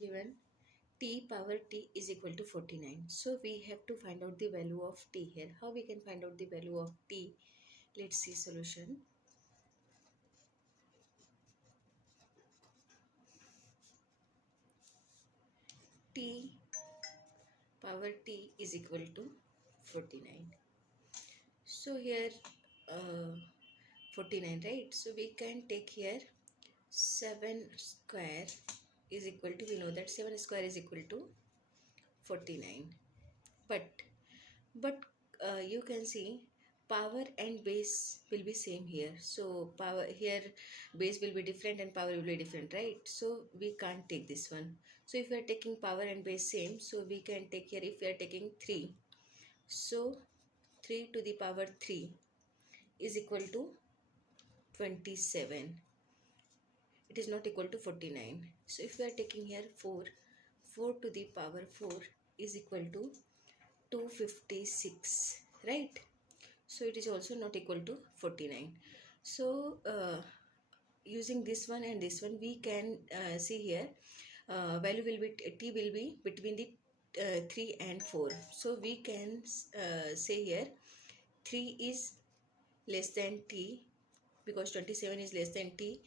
given t power t is equal to 49. So we have to find out the value of t here. How we can find out the value of t? Let's see solution. T power t is equal to 49. So here 49, right? So we can take here 7 square is equal to, we know that 7 square is equal to 49. But you can see power and base will be same here. So power here, base will be different and power will be different, right? So we can't take this one. So if we are taking power and base same, so we can take here, if we are taking 3, so 3 to the power 3 is equal to 27. It is not equal to 49. So if we are taking here 4, 4 to the power 4 is equal to 256, right? So it is also not equal to 49. So using this one and this one, we can see here value will be t will be between the 3 and 4. So we can say here 3 is less than t, because 27 is less than t,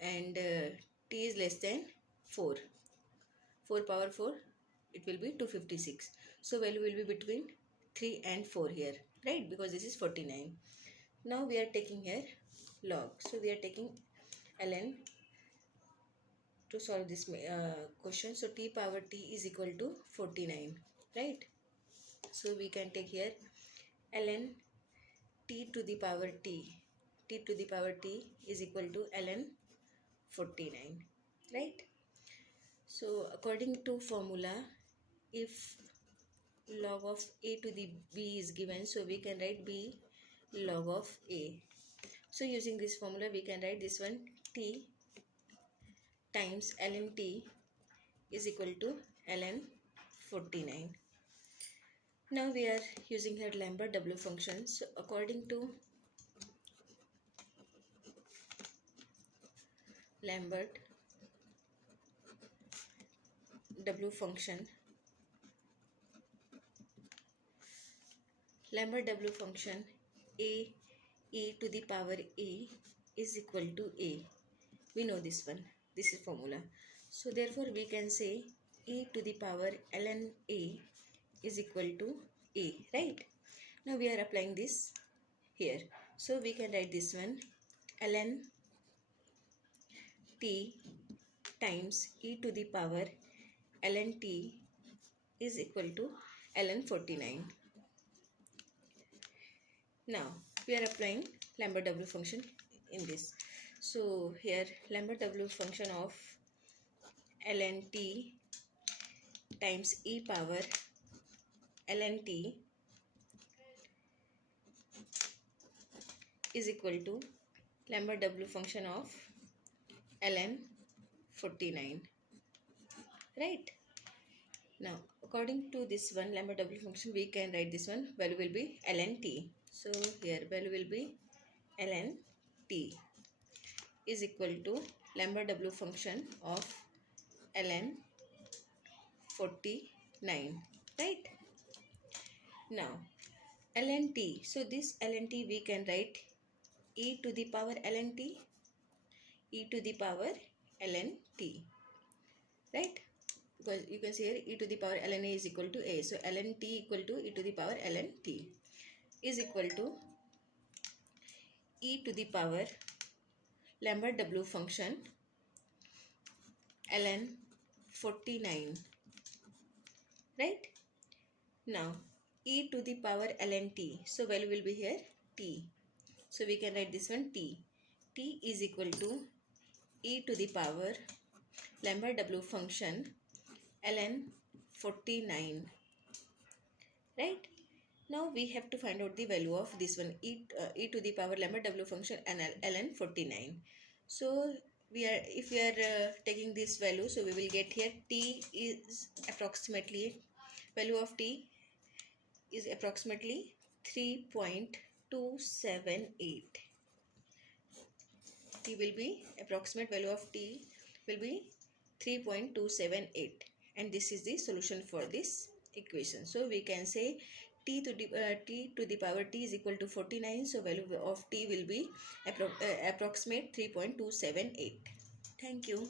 and t is less than 4. 4 power 4, it will be 256. So value will be between 3 and 4 here, right? Because this is 49. Now we are taking here log. So we are taking ln to solve this question. So t power t is equal to 49, right? So we can take here ln t to the power t. T to the power t is equal to ln 49, right? So according to formula, if log of a to the b is given, so we can write b log of a. So using this formula, we can write this one t times ln t is equal to ln 49. Now we are using here Lambert W function. So according to Lambert W function, Lambert W function, a e to the power a is equal to a. We know this one. This is formula. So therefore we can say e to the power ln a is equal to a, right? Now we are applying this here. So we can write this one ln t times e to the power ln t is equal to ln 49. Now we are applying Lambert W function in this. So here Lambert W function of ln t times e power ln t is equal to Lambert W function of ln 49, right? Now according to this one Lambert W function, we can write this one, value will be ln t. So here value will be ln t is equal to Lambert W function of ln 49, right? Now ln t, so this ln t we can write e to the power ln t, e to the power ln t, right? Because you can see here e to the power ln a is equal to a. So ln t equal to e to the power ln t is equal to e to the power Lambert W function ln 49, right? Now e to the power ln t, so value will be here t. So we can write this one t. T is equal to e to the power Lambert W function ln 49, right? Now we have to find out the value of this one e to the power Lambert W function and ln 49. So we are, if we are taking this value, so we will get here t is approximately, value of t is approximately 3.278. T will be, approximate value of t will be 3.278, and this is the solution for this equation. So we can say t to the power t is equal to 49. So value of t will be approximate 3.278. Thank you.